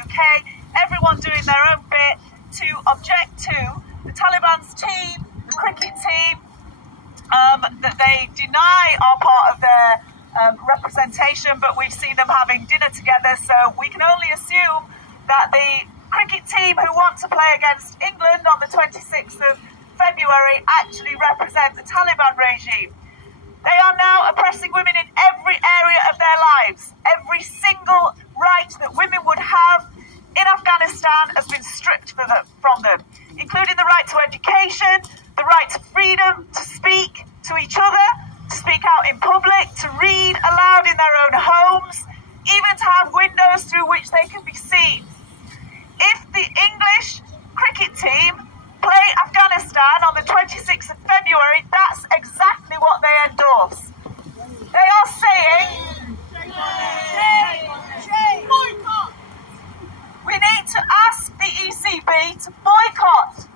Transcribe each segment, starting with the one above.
UK, everyone doing their own bit to object to the Taliban's team, the cricket team, that they deny are part of their representation, but we've seen them having dinner together, so we can only assume that the cricket team who want to play against England on the 26th of February actually represent the Taliban regime. They are now oppressing women in every area of their lives. Every single right that women would have in Afghanistan has been stripped from them, including the right to education, the right to freedom to speak to each other, to speak out in public, to read aloud in their own homes, even to have windows through which they can be seen. If the English cricket team play Afghanistan on the 26th of February, that's exactly what they endorse. They are saying, we need to ask the ECB to boycott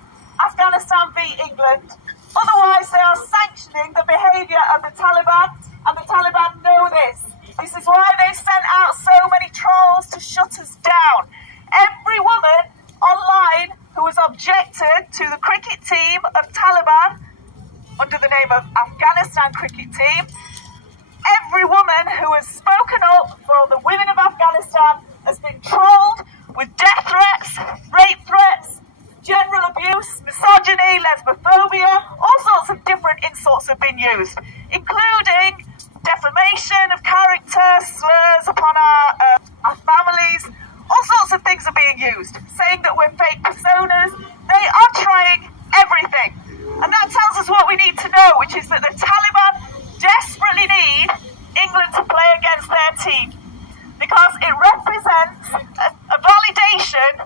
Afghanistan v England, otherwise they are sanctioning the behaviour of the Taliban, and the Taliban know this. This is why they sent out so many trolls to shut us down. Every woman online who has objected to the cricket team of Taliban under the name of Afghanistan cricket team, every woman who has spoken up for the women of Afghanistan has been trolled with death threats, rape threats, general abuse, misogyny, lesbophobia, all sorts of different insults have been used, including defamation of character, slurs upon our families. All sorts of things are being used, saying that we're fake personas. They are trying everything. And that tells us what we need to know, which is that the Taliban desperately need England to play against their team because it represents a validation.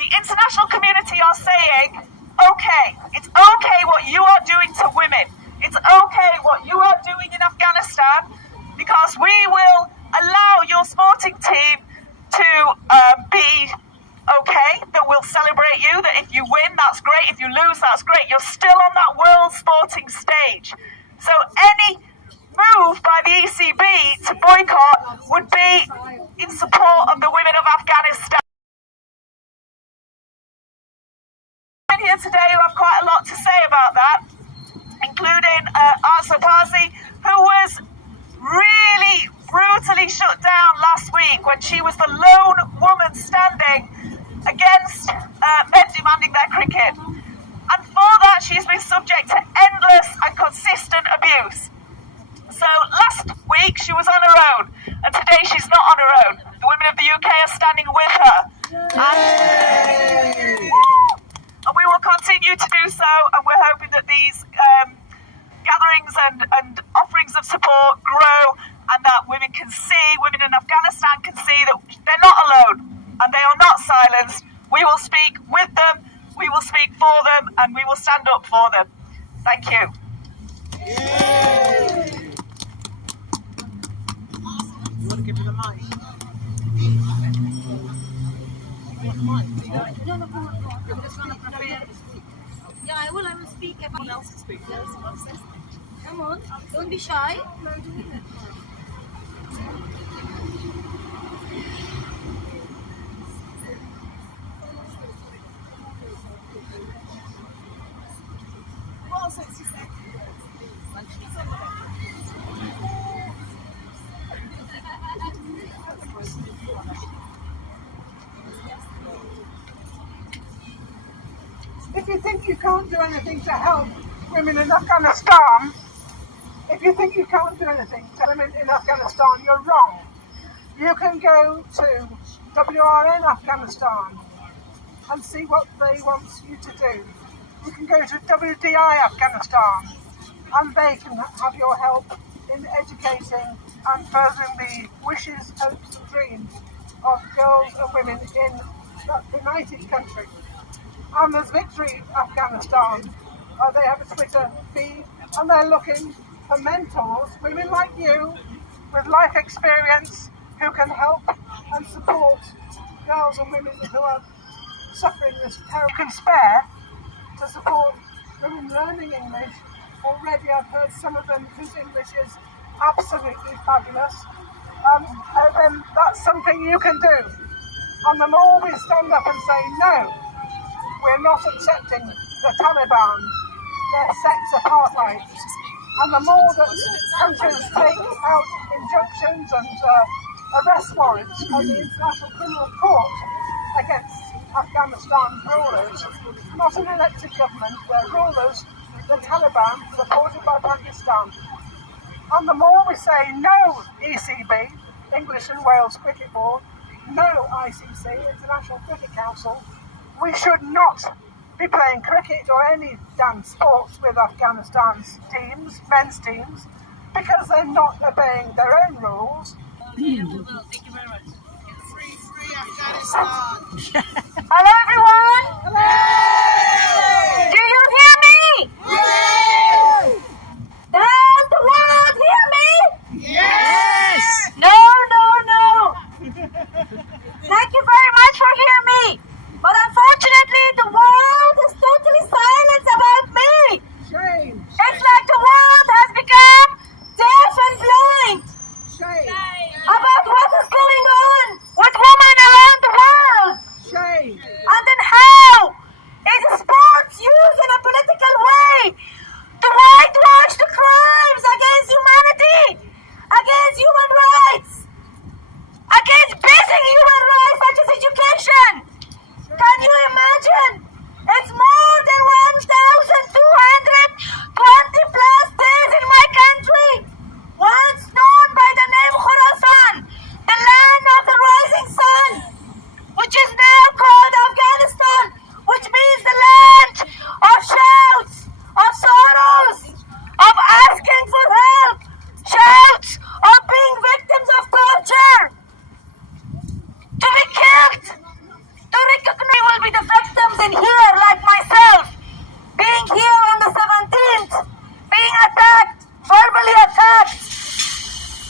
The international community are saying, okay, it's okay what you are doing to women. It's okay what you are doing in Afghanistan because we will allow your sporting team to be okay, that we'll celebrate you, that if you win, that's great, if you lose, that's great, you're still on that world sporting stage. So any move by the ECB to boycott would be in support of the women of Afghanistan. I'm here today who have quite a lot to say about that, including Arsa Parsi, who was really brutally shut down last week when she was the lone woman standing against men demanding their cricket. And for that, she's been subject to endless and consistent abuse. So last week, she was on her own, and today she's not on her own. The women of the UK are standing with her. And we will continue to do so, and we're hoping that these gatherings and offerings of support grow, and that women in Afghanistan can see that they're not alone and they are not silenced. We will speak with them, we will speak for them, and we will stand up for them. Thank you. You want to give me the mic? Yeah, I will speak. Everyone else can speak. Come on, don't be shy. Well, 60 seconds. If you think you can't do anything to help women in Afghanistan, if you think you can't do anything to women in Afghanistan, you're wrong. You can go to WRN Afghanistan and see what they want you to do. You can go to WDI Afghanistan and they can have your help in educating and furthering the wishes, hopes and dreams of girls and women in that united country. And there's Victory Afghanistan. They have a Twitter feed and they're looking for mentors, women like you with life experience who can help and support girls and women who are suffering this terrible. Can spare to support women learning English. Already I've heard some of them whose English is absolutely fabulous. Then that's something you can do. And the more we stand up and say, no, we're not accepting the Taliban, their sex apartheid, and the more that countries take out injunctions and arrest warrants at the International Criminal Court against Afghanistan's rulers, not an elected government, their rulers, the Taliban, supported by Pakistan. And the more we say no ECB, English and Wales Cricket Board, no ICC, International Cricket Council, we should not be playing cricket or any damn sports with Afghanistan's teams, men's teams, because they're not obeying their own rules. Free Afghanistan. Hello everyone! Do you hear me? Does the world hear me? Yes! No. Thank you very much for hearing me. But unfortunately, the world is totally silent about me. Shame! It's like the world has become deaf and blind Shame! about what is going on with women around the world. Shame! And then how is sports used in a political way to whitewash the crimes against humanity, against human rights, against basic human rights such as education? Can you imagine? It's more than 1,220 plus days in my country, once known by the name Khorasan, the land of the rising sun, which is now called Afghanistan, which means the land of shouts, of sorrows, of asking for help, shouts of being victims of torture, to be killed, to recognize will be the victims in here like myself, being here on the 17th, being attacked, verbally attacked,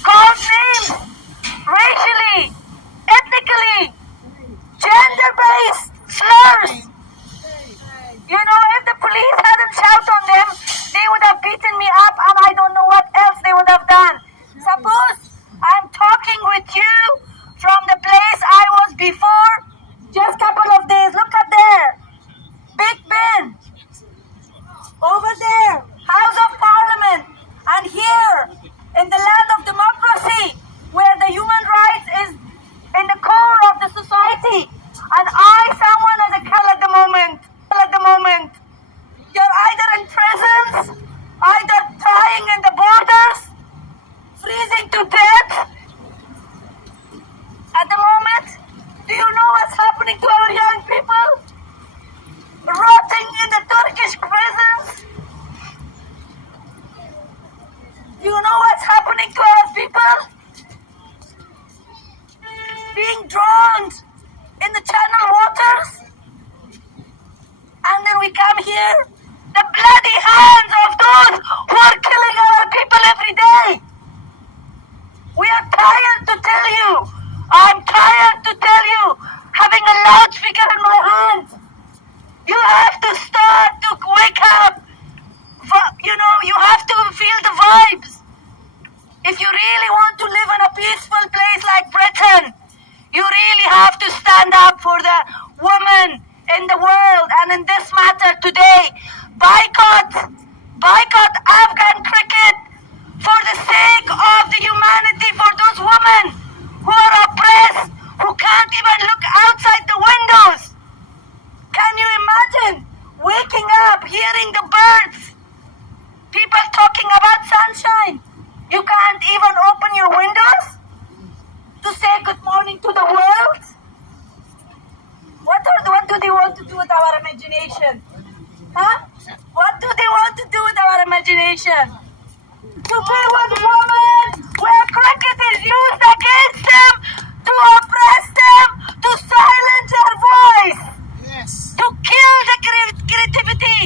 called names, racially, ethnically, gender-based slurs. You know, if the police hadn't shouted on them, they would have beaten me up and I don't know what else they would have done. Suppose I'm talking with you from the place I was before, just a couple of days. Look at there, Big Ben. Over there, House of Parliament. And here, in the land of democracy, where the human rights is in the core of the society. And someone as a girl at the moment, you're either in prisons, either dying in the borders, freezing to death. At the moment, do you know what's happening to our young people? Rotting in the Turkish prisons. Do you know what's happening to our people? Being drowned in the channel waters. And then we come here, the bloody hands of those who are killing our people every day. We are tired to tell you. I'm tired to tell you, having a loudspeaker in my hand. You have to start to wake up. You know, you have to feel the vibes. If you really want to live in a peaceful place like Britain, you really have to stand up for the women in the world. And in this matter today, boycott Afghan cricket for the sake of the humanity, for those women who are oppressed, who can't even look outside the windows. Can you imagine waking up, hearing the birds, people talking about sunshine? You can't even open your windows to say good morning to the world? What do they want to do with our imagination? Huh? What do they want to do with our imagination? To be with women where cricket is used against them, to oppress them, to silence their voice, Yes. to kill the creativity,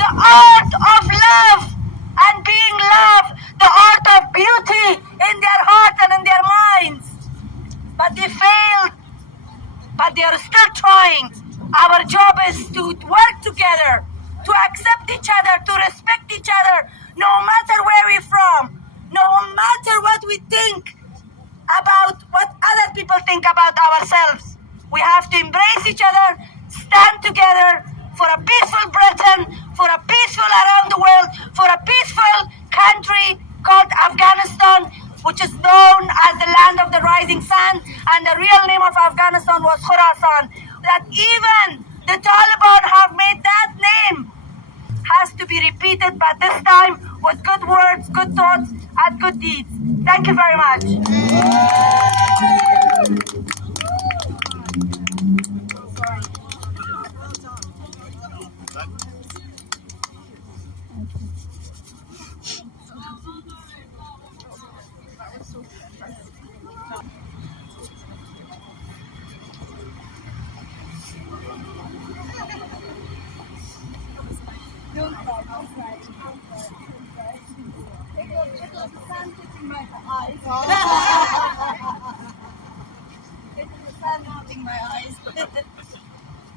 the art of love and being loved, the art of beauty in their hearts and in their minds. But they failed. But they are still trying. Our job is to work together, to accept each other, to respect each other, no matter where we're from, no matter what we think about what other people think about ourselves. We have face each other, stand together for a peaceful Britain, for a peaceful around the world, for a peaceful country called Afghanistan, which is known as the land of the rising sun, and the real name of Afghanistan was Khorasan. That even the Taliban have made that name has to be repeated, but this time with good words, good thoughts, and good deeds. Thank you very much.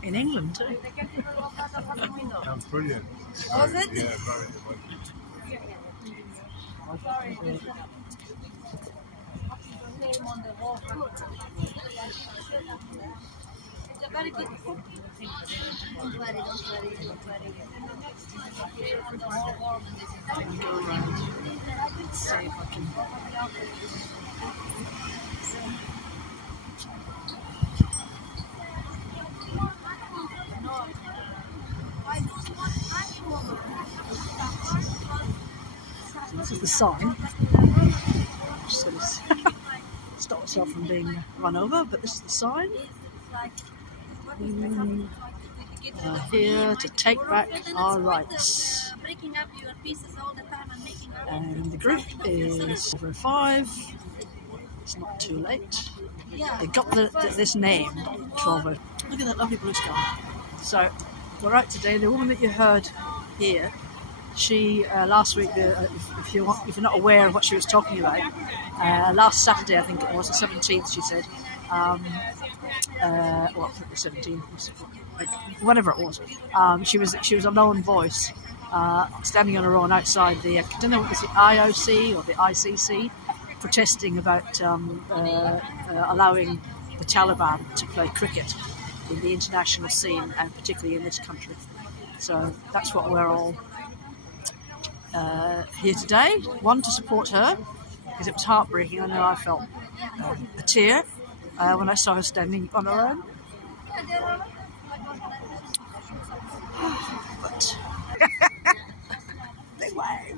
In England too. Sounds brilliant. Was it? Yeah, very. It's a very good cook. Don't worry, don't worry, don't worry. On the whole world, this is Go around. See if I can. This is the sign. Just sort of stop myself from being run over, but this is the sign. Here to take back our rights. breaking up your pieces all the time and making And the group is over 5. It's not too late. They got this name, 12. Look at that lovely blue sky. So we're out today. The woman that you heard here, she last week, if you're not aware of what she was talking about, last Saturday I think it was, the 17th, she said, well, I think the 17th, whatever it was, she was a lone voice, standing on her own outside the, I don't know, was it IOC or the ICC, protesting about allowing the Taliban to play cricket in the international scene, and particularly in this country. So that's what we're all here today. One, to support her, because it was heartbreaking. I know I felt a tear when I saw her standing on her own. But they wave.